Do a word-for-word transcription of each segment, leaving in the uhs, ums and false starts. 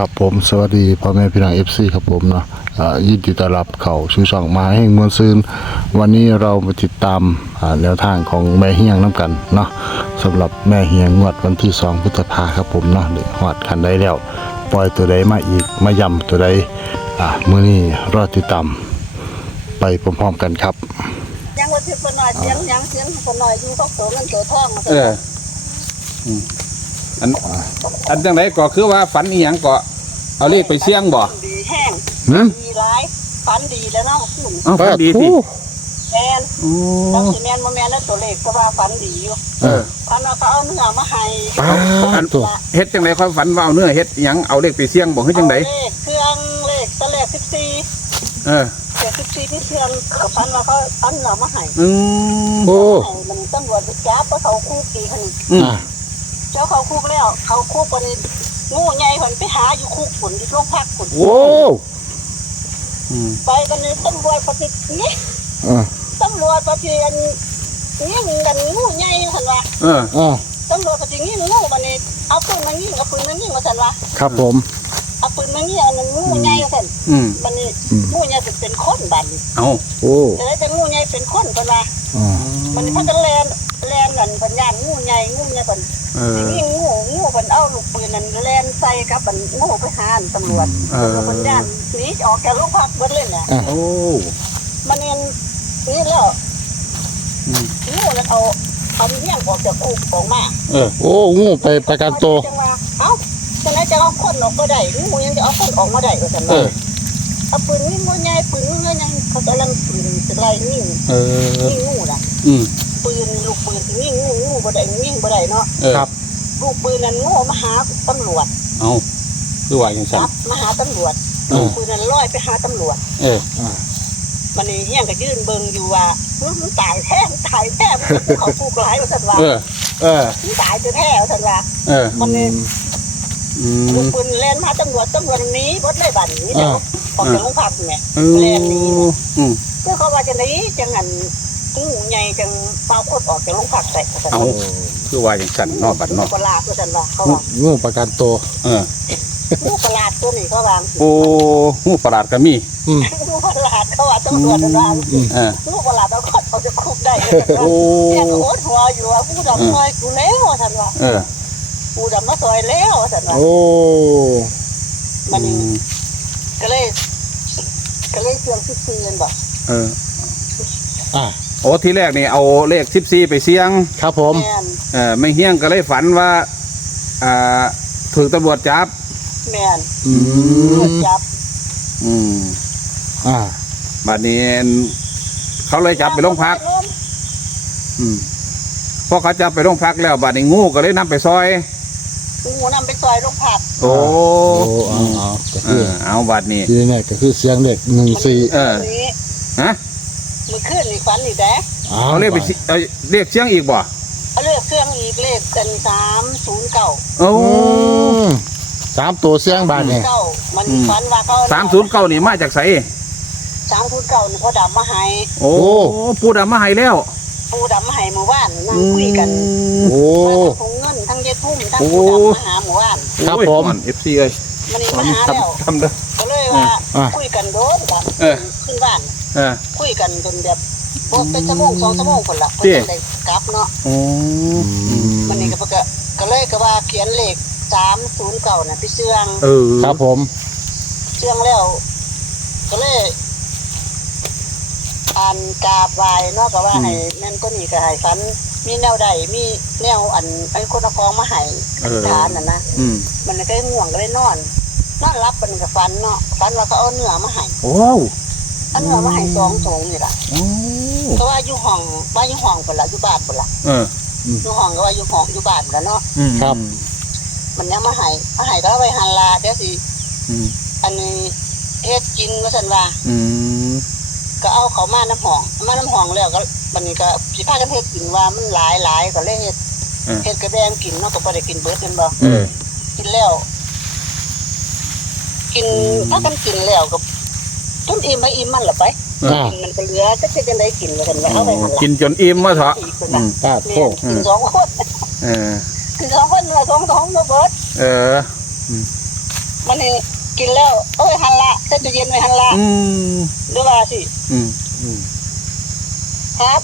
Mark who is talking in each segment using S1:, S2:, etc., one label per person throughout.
S1: ครับผมสวัสดีพ่อแม่พี่น้อง เอฟ ซี ครับผมเนาะยินดีต้อนรับเข้าสู่ช่องมาแห่งมวลซืนวันนี้เรามาติดตามแนวทางของแม่เฮียงน้ำกันเนาะสำหรับแม่เฮียงงวดวันที่สองพฤษภาครับผมเนาะเดี๋ยวหอดคันได้แล้วปล่อยตัวใดมาอีกมาย่ำตัวใดอ่ามื้อนี้รอติดตามไปพร้อมๆกันครับ
S2: ยังวันที่คนหน่อยเสียงยังเสียงคนหน่อยอยู่เขาโสเงินโสทองมาเออ
S3: อันอันจังไรก็คือว่าฝันอีหยังก็เอาเลขไปเสี่ยงบ่
S2: ดีแห้งดีร้ายฝันดีแล้วเนาะหนุ่ม
S3: อ๋อฝันดีสิ
S2: แมนต้องสิแมนมาแมนแล้วตัวเลขก็ว่าฝันดีอยู่
S3: เออ
S2: ฝันว่าเขาเอาเนื้อมาให้
S3: อันเฮ็ดจังไรค่อยฝันว่าเอาเนื้อเฮ็ดอีหยังเอาเลขไปเสี่ยงบ่คือจังได๋
S2: เลขเครื่องเลขตะเลขสิบสี่
S3: เออ
S2: เลขสิบสี่ที่เครื่องเขาฝันว่าเขาเอาเนื้อมาให้
S3: อืม
S1: โอ้
S2: มันตำรวจจับเพราะเขาคู่กี่คน
S3: อืม
S2: เจ้าเขาคุกแล้วเขาคุกวันนี้งูใหญ่คนไปหาอยู่คุกฝนที่โรงพักฝน
S3: โอ้
S2: ไปวันนี้ตำรวจปฏินี่ตำรวจปฏิอันนี้มึงกันงูใหญ่คนว่า
S3: เออเออ
S2: ตำรวจปฏิงี้งูวันนี้เอาปืนมางี้เอาปืนมางี้มาสันว่า
S1: ครับผม
S2: เอาปืนมางี้อันนั้นงูใหญ่สันวันนี้งูใหญ่เป็นเป็นคนบัน
S3: เอา
S1: โอ้
S2: จะได้จะงูใหญ่เป็นคนคนว่ามันพักกันแลนแลนกันพันยานงูใหญ่งูใหญ่คนนี่งูงูคนเอาลูกปืนนั่นแลนใส่กับมันงูไปหาตำรวจแล้วคนย่านหนีออกจากโรงพักเบิดเลยเนี่ย
S3: โอ้
S2: มันเองนี่แล้วงูแล้วเอาเอาเมี่ยงออกจากคุกออกมา
S3: เออ
S1: โอ้งูไปประกันตัว
S2: เอ้าจะไหนจะเอาคนออกมาได้งูยังจะเอาคนออกมาได้ก็จะมาเอาปืนนี่งูใหญ่ปืนงูใหญ่เขากำลังปืนจะไล่นี่นี่งูน่ะปืนลูกปืนนี่งูงูบ่ได้นี่บ่ได้เนาะ
S1: ครับ
S2: ลูกปืนนั้นงูมาหาตำรวจ
S3: เอาคือว่าอย่างนั้น
S2: มาหาตำรวจลูกปืนนั้นลอยไปหาตำรวจ
S3: เออ
S2: มันนี่ยังก็ยืนเบิ่งอยู่ว่ามันตายแท้ตายแท้เขาคู่กลายว่าซั่นว่า
S3: เออเออ
S2: มันตายจะแท้ว่าซั่นว่า
S3: เออ
S2: มันนี่ลูกปืนเล่นมาตำรวจตำรวจหนีบ่ได้บัดนี้แล้วออกจากโรงพักแม่เล่นหนี
S3: อืม
S2: คือเขาว่าจังได๋จังนั้นงูใหญ่จังเป่าคนออกจากโรงพักใส่ว่าซั่น
S3: เอาคือว่าอย่างซั่นเนาะบัดเนาะ
S2: ประหลาดว่าซั่นว่าเขาว่า
S1: งูประกันตัว
S3: เออ
S2: งูประหลาดตัวนี้เขาว่า
S3: โอ้งูประหลาดก็มี
S2: อืมงูประหลาดเขาว่าตำรวจว่า
S3: เออ
S2: งูประหลาดเอาคนออกจากคุกได้โอ้เนี่ยโคตรหัวอยู่ว่าผู้ดำซอยกูแล้วว่าซั่นว่า
S3: เออ
S2: ผู้ดำมาซอยแล้วว่าซั่นว่า
S1: โอ้
S2: มันก็เลยก็เลยเสียงสิบสี่เงินบ่
S3: เออ
S1: อ่า
S3: โอ้ทีแรกนี่เอาเลขสิบสี่ไปเสี่ยง
S1: ครับผม
S3: เออไม่เฮี้ยงก็เลยฝันว่าอ่าถูกตำรวจจับ
S2: แม่นอืมจับ
S3: อืม
S1: อ่า
S3: บัดนี้เขาเลยจับไปโรงพักอืมพอเขาจับไปโรงพักแล้วบัดนี้งูก็เลยนำไปซอย
S2: งูนำไปซอยโรงพัก
S3: โอ้
S1: เอา
S3: เออเอาบัดนี้
S1: ทีนี้ก็คือเสียงเด็กหนึ่งสี่
S3: เออฮะ
S2: มือขึ้นอีกฝันอีกแด้
S3: เอาเลขไปเอาเลขเสียงอีกบ่
S2: เอาเลขเครื่องอีกเลขกันสามศูนย์เก้า
S3: โอ้
S1: สามตัวเสียงบาทเนี่ย
S2: มันฝันว่าเขา
S3: สามศูนย์เก้านี่มาจากไส
S2: สามศูนย์เก้านี่เขาดำมาให้
S3: โอ้ปูดำมาให้แล้ว
S2: ปูดำมาให้หมู่บ้านนั่งคุยกัน
S1: โอ้
S2: ทั้งเงินทั้งเย็ดทุ่มทั้งปูดำมาหาหมู่บ้าน
S1: ครับผม
S3: เอฟซีเลย
S2: มันนี่มาหาแล้ว
S3: ทำเด้อ
S2: ก็เลยว่าคุยกันโดนแบบขึ้นบ้านคุยกันจนแบบพวกเป็นชั่วโมงสองชั่วโมงคนละคนจะได้กลับเนาะมันนี่ก็ก็เลยก็ว่าเขียนเลขสามศูนย์เก้าน่ะพี่เชื่อง
S1: ครับผม
S2: เชื่องแล้วก็เลยอ่านกาบวายเนาะก็ว่าให้แม่นก็นี่ก็ให้ฝันมีแนวใดมีแนวอันไอ้คนเอาของมาให้ทานน่ะนะมันก็ง่วงก็เลยนอนนอนรับมันก็ฝันเนาะฝันว่าเขาเอาเนื้อมาให้
S3: โอ้
S2: เอาเนื้อมาให้สองถุงนี่ล่ะเพราะว่าอยู่ห้องว่าอยู่ห้องคนละอยู่บ้านคนละอยู่ห้องก็ว่าอยู่ห้องอยู่บ้านกันเนาะ
S1: ครับ
S2: มันยังมาให้มาให้ก็เอาไปหันลาเดี๋ยวสิอันนี้เฮ็ดกินว่าซั่นว่าก็เอาเขามาน้ำห้องมาน้ำห้องแล้วก็บัดนี้ก็สิพากันเฮ็ดกินว่ามันหลายหลายก็เลยเฮ็ดเฮ็ดกระแดงกินเนาะก็บ่ได้กินเบิดกันบ่กินแล้วกินถ้ากันกินแล้วก็จนอิ่มไปอิ่มมันละไปกินมันก็เหลือจะจะได้กินว่าซั่นว่าเอาไปหัน
S3: กินจนอิ่มมาเถอะ
S1: ครับโอ้
S2: กินสองคน
S3: เออ
S2: กินสองคนละสองท้องบ่เบิด
S3: เออ
S2: มันนี่กินแล้วเอ้ยหันละเส้นตู้เย็นไว้หันละ
S3: อืม
S2: หรือว่าสิ
S3: อืม
S1: อืม
S2: ครับ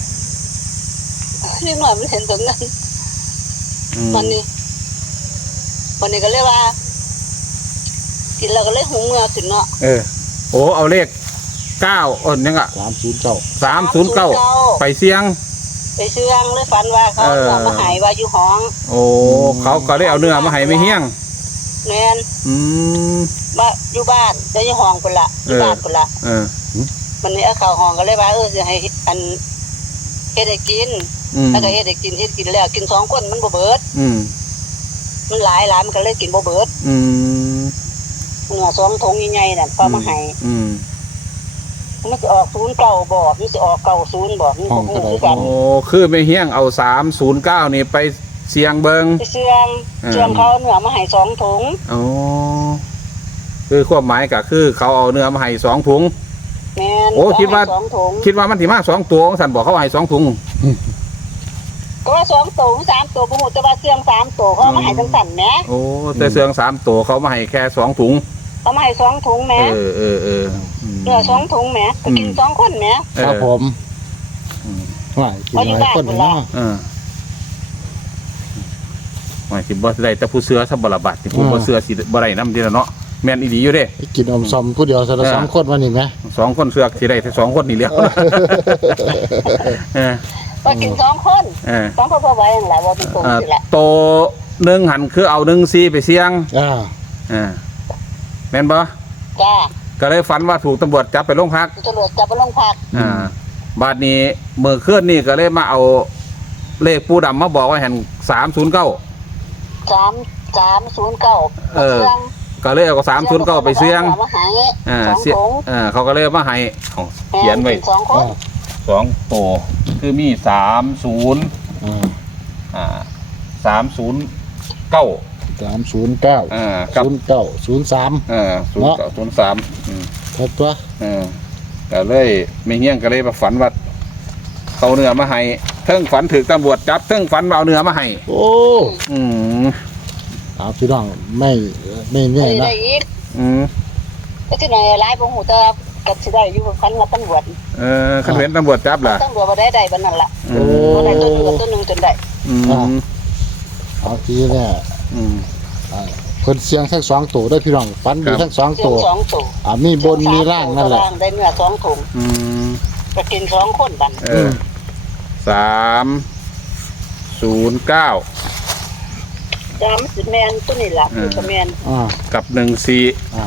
S2: นี่หน่อยมันเห็นตรงนั้น
S3: อืม
S2: มันนี่มันนี่ก็เลยว่า กินแล้วก็เลยหูเมื่อขึ้นเนาะ
S3: เออโอ้เอาเลขเก้าเอิ้นยังอ่ะ
S1: สามศูนย์เก้า
S3: สามศูนย์เก้าไปเสียง
S2: ไปเชื่องเลยฝันว่าเขา
S3: เออ
S2: เอามาใหายว่าอยู่ห้อง
S3: โอ้เขาก็เลยเอาเนื้อมาให้ไม่เฮี้ยง
S2: แมน
S3: อืม
S2: มาอยู่บ้านเดี๋ยวอยู่ห้องคนละอยู่บ้านคนละ
S3: เออ
S2: มันนี่เอาเข้าห้องก็เลยว่าเออจะให้อันเฮ็ดให้กิน
S3: อืม
S2: แล้วก็เฮ็ดให้กินเฮ็ดกินแล้วกินสองคนมันบ่เบิด
S3: อืม
S2: มันหลายหลายมันก็เลยกินบ่เบิด
S3: อืม
S2: เนื้อสองถุงใหญ่ๆนั่นพอมาให้
S3: อืม
S2: มันสิออกศูนย์เก้าบอกมันสิออกเก้าศูนย์บอกมันบ่ฮู้คือกัน
S3: โอ้คือไม่เฮี้ยงเอาสามศูนย์เก้านี่ไปเสียงเบิง
S2: ไปเชื่อง
S3: เออ
S2: เชื่องเขาเอาเนื้อมาให้สองถุง
S3: โอ้คือความหมายก็คือเขาเอาเนื้อมาให้สองถุง
S2: แม่น
S3: โอ้คิดว่า
S2: สองถุง
S3: คิดว่ามันถิมาสองตัวสันบอกเขาให้สองถุง
S2: ก็ว่าสองตัวสามตัวบ่ฮู้แต่ว่าเชื่องสามตัวเขาเอามาให้จังซั่นแหม
S3: โอ้แต่เสืองสามตัวเขามาให้แค่สองถุง
S2: เอามาให้สองถุงแหม
S3: เออเออเอออืม
S2: เนื้อสองถุงแหมก็กิน
S3: อืม
S2: สองคนแหม
S3: เออ
S1: ครับผม
S3: อืม
S1: ว่ากินหลายคนเนาะ
S3: เออหมายถึงบ่ได้แต่ผู้เสือสับบระบาดที่ผู้บ่เสือสิบ่ได้นำทีละเนาะแม่นอีดีอยู่เด้
S1: กินอมซอมผู้เดียวซะละสองคนวันนี้ไหม
S3: สองคนเสือกสิได้แต่สองคนนี่แหล้วเออ
S2: ว่ากินสองคน
S3: เออ
S2: สองคนพอไหวนั่นแหละว่าเป็นตัว
S3: อ่า
S2: สิแหละ
S3: โตหนึ่งหันคือเอาหนึ่งซีไปเสี่ยง
S1: อ่า
S3: อ่าแม่นบ่
S2: จ้า
S3: ก็เลยฝันว่าถูกตำรวจจับไปโรงพัก
S2: ตำรวจจับไปโรงพัก
S3: อ่าบาดนี้เมื่อคืนนี่ก็เลยมาเอาเลขปูดำมาบอกว่าแห่งสามศูนย์เก้า
S2: สามสามศูนย์เก้า
S3: เออ ก็เลยเอาสามศูนย์เก้าไปเสี่ยง
S2: มาหา
S3: อ่า
S2: สอง
S3: เสี่ยง
S2: ถุง
S3: อ่าเขาก็เลยมาให้เอาเขียนไว้
S2: สองคน
S3: สองโตวคือมีสามศูนย์
S1: อ่า
S3: อ่าสามศูนย์เก้า
S1: สามศูนย์เก้า
S3: อ่ากับ
S1: ศูนย์เก้าศูนย์สาม
S3: เอ่าศูนย์เก้าศูนย์สามอืม
S1: ครับตัว
S3: เออก็เลยไม่เงี้ยงก็เลยมาฝันว่าเขาเนื้อมาให้เทิงฝันถือตำรวจจับเทิงฝันว่าเอาเนื้อมาให้
S1: โอ้
S3: อืม
S1: เอาพี่น้องไม่ไม่แน่
S2: ได้
S1: นะ
S2: ได้อีก
S3: อืม
S2: ก็ที่ไหนหลายบ่ฮู้แต่ก็สิได้อยู่คันว่าตำรวจ
S3: เออคันเห็นตำรวจจับล่ะ
S2: ตำรวจบ่ได้ได้บัดนั้นล่ะ
S3: อื
S2: บ่ได้
S3: ม
S2: ตัวหนึงกับตัวหนึงจนได้
S3: อืม
S1: เอาทีเนี่ย
S3: อืม
S1: อ่าเพิ่นเสียงทั้งสองตัวได้อพี่น้องฟันดี
S3: ครับ
S1: ทั้งสอง
S2: เสีย
S1: ตั
S2: ง
S1: ว
S2: สองตัว
S1: อ่ามีบนมีล่างนั่นแหละ
S2: ได้เนื้อสองถุง
S3: อืม
S2: ก็กินสองคนบัด
S3: เออสามศูนย์เก้า
S2: สามสิบแม่นตัวนี้ล่ะคือก็แม่น
S1: อ่า
S3: กับหนึ่งสี่
S1: อ่า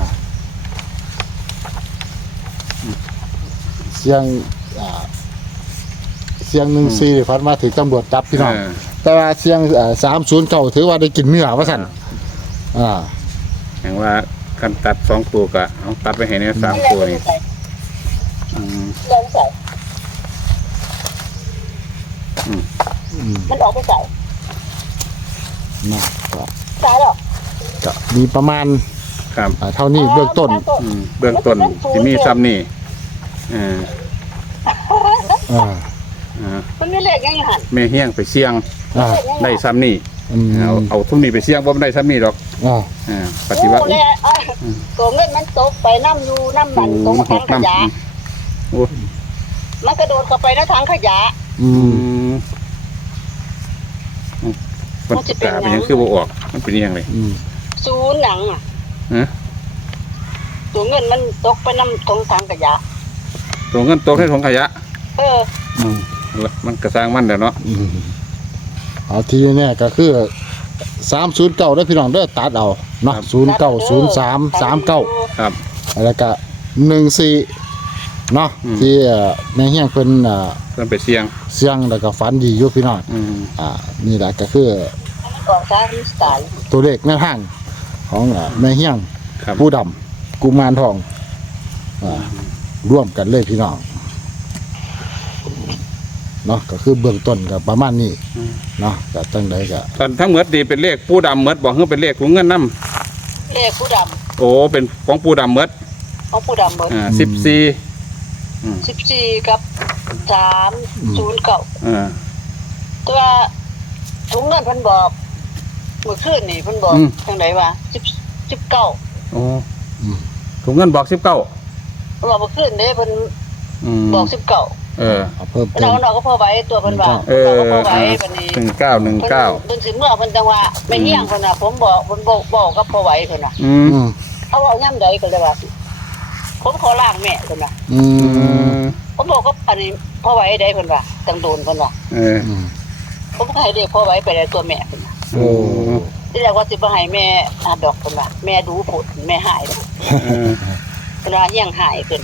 S1: เสียงอ่าเสียงหนึ่งสี่ฟันมาถึงตำรวจจับพี่น้อง
S3: เออ
S1: แต่ว่าเสียงสามศูนย์เก้าถือว่าได้กินเนื้อว่าสั่นอ่า
S3: อย่างว่าคันตัดสองตัวก็เอาตัดไปให้เนี่ยสามตัวนี่อืม
S2: เรื่องใส่
S1: อืม
S2: มันออกไปใส่
S1: นะก็
S2: ใส่หรอก
S1: ก็มีประมาณ
S3: ครับ
S1: อ่าเท่านี้เบื้องต้น
S3: อืมเบื้องต้นที่มีซ้ำนี่เออ
S1: อ่า
S3: อ่า
S2: มันมีเลขยังอยู่หั่น
S3: แม่เฮี้ยงไปเสี่ยง
S1: อ่า
S2: เลขยัง
S3: ได้ซ้ำนี่
S1: อืม
S3: เอาเอาทุ่มนี่ไปเสี่ยงบ่ได้ซ้ำนี่หรอก
S1: อ่า
S3: อ่าปฏิวัติ
S2: โอ้แล้วอ่ะตัวเงินมันตกไปน้ำอยู่น้ำมันตรงถังขยะ
S3: โอ้
S2: มันกระโดดเข้าไปในถังขยะ
S1: อื
S3: อื
S1: ม
S3: มมันจะเป็นยังคือบ่ออกมันเป็นยังไง
S1: อืม
S2: ศูนย์หนังอ่ะ
S3: ฮะ
S2: ตัวเงินมันตกไปน้ำตรงถังขยะ
S3: ตัวเงินตกในถุงขยะ
S2: เออ
S1: อืม
S3: มันกระสร้างมันเด้อเนาะ
S1: อืมเอาทีเนี่ยก็คือสามศูนย์เก้าได้พี่น้องเด้อตัดเอาเนาะศูนย์เก้าศูนย์สามสามเก้า
S3: ครับ
S1: แล้วก็หนึ่งสี่เนาะ
S3: อืม
S1: ที่เอ่อแม่เฮียงเพิ่นเอ่อ
S3: เพิ่นไปเสี่ยง
S1: เสียงแล้วก็ฝันดีอยู่พี่น้อง
S3: อืม
S1: อ่านี่แหละก็คือ
S2: ออกจากนิสไตล์
S1: ตัวเลขแนวทางของเอ่อแม่เฮียง
S3: ครับ
S1: ผู้ดำกุมารทองอ่าร่วมกันเลยพี่น้องเนาะก็คือเบื้องต้นก็ประมาณนี้เนาะก็ตั้งใดก็
S3: ตอนทั้งหมดนี่เป็นเลขปูดำหมดบ่คือเป็นเลขของเงินนำ
S2: เลขผู้ด
S3: โอ้เป็นของปูดำหมด
S2: ำของผู้ดำเบิด
S3: อ่าสิบสี่
S2: สิบสี่กับสามศูนย์เก้า
S3: อ่า
S2: ตัวถุงเงินเพิ่นบอกเมื่อคืนนี่เพิ่นบอกทางไหนวะสิบสิสิบเก้า
S3: โอ้ถุงเงินบอกสิบเก้า
S2: เพิ่นบอกบ่ขึ้นเด้เพิ่น
S3: อืม
S2: บอกสิบเก้า
S3: เออ
S1: เอาเพิ่ม
S2: เพิ่น
S1: เติ
S2: เอา
S1: ม
S2: เราก็พอไว้ตัวเพิ่นว่า
S3: เออ
S2: เราก็พอไว้บัดนี้
S3: หนึ่งเก้าหนึ่งเก้า
S2: เพิ่นสิเมื่อเพิ่นจังว่าไม่เฮียงเพิ่นน่ะผมบอกเพิ่นบอกบอกกับพอไว้เพิ่นน่ะ
S3: อืม
S1: อืม
S2: เอาเอาย่ํใดก็เลยว่าผมขอล้างแม่เพิ่นว่า
S1: อื
S3: อื
S1: ม
S3: ม
S2: ผมบอกกับอันนี้พอไว้ได้เพิ่นว่าตังโดนเพิ่นว่า
S3: เออ
S1: อืม
S2: ผมก็ให้เด็กพอไว้ไปได้ตัวแม่เพิ่นว่า
S1: โอ้
S2: ที่แรกว่าสิบ่ให้แม่อาดอกเพิ่นว่าแม่ดูผลแม่หายเด้อ
S3: เออ
S2: เพิ่นว่าเฮียงหายเพิ่น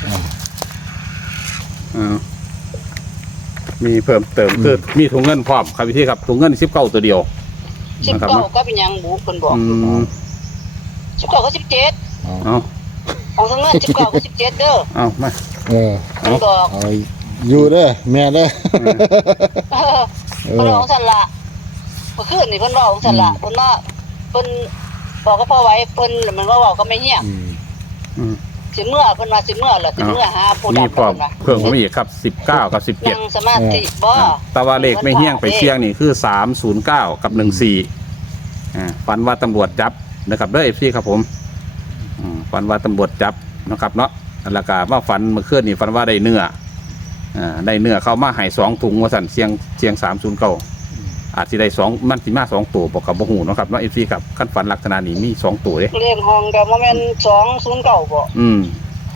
S3: อ่ามีเพิ่มเติมคือมีถุงเงินพร้อมครับพี่ที่ครับถุงเงินสิบเก้าตัวเดียว
S2: สิบเก้าก็เป็นหยังบูเพิ่นบอก
S3: อืม
S2: สิบเก้าก็สิบเจ็ด
S3: เอา
S2: ของทั้งเงินสิบเก้าก็สิบเจ็ดเด้อ
S3: เอามา
S1: เออ
S2: เพิ่นบอก
S1: เอาอยู่เด้อแม่เด้อ
S2: เออเพิ่นบอกของสันละเมื่อคืนนี่เพิ่นบอกของสันละเพิ่นว่าเพิ่นบอกก็พอไว้เพิ่นมันว่าเว้าก็ไม่เฮียง
S1: อืม
S3: อืม
S2: สิเมื่อเพิ่นว่าสิเมื่อแหละสิเมื่อหาผู้
S3: มี
S2: ดำ
S3: พร้อม
S2: เพิ่นว่า
S3: เพิ่มเข้ามาอีกครับสิบเก้ากับสิบเจ็ด
S2: นั่งสมาธิบ่
S3: ตะวันเลขไม่เฮี้ยงไปเชียงนี่คือสามศูนย์เก้ากับหนึ่งสี่อ่าฝันว่าตำรวจจับนะครับเด้อเอฟซีครับผมอืมฝันว่าตำรวจจับนะครับเนาะแล้วก็มาฝันเมื่อคืนนี่ฝันว่าได้เนื้ออ่าได้เนื้อเข้ามาใหายสองถุงว่าสั่นเชียงเชียงสามศูนย์เก้าอาจจะได้สองมันสิมาสองตัวบอกกับบ่หูเนาะครับเนาะเอฟซีครับขั้นฝันลักษณะนี้มีสองตัวเด้
S2: เลขห้องก็บ่แม่นสองศูนย์เก้าบ่
S3: อืม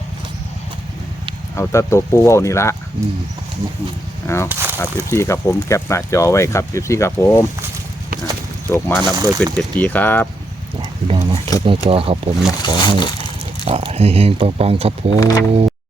S3: เอาแต่ตัวปูเว้านี่ละ
S1: อืม
S3: เอาครับเอฟซีครับผมแคปหน้าจอไว้ครับเอฟซีครับผมอ่าโศกมานำด้วยเป็นเจ็ดปีครับ
S1: พี่น้องนะแคปหน้าจอครับผมนะขอให้อ่าเฮงๆปังๆครับผม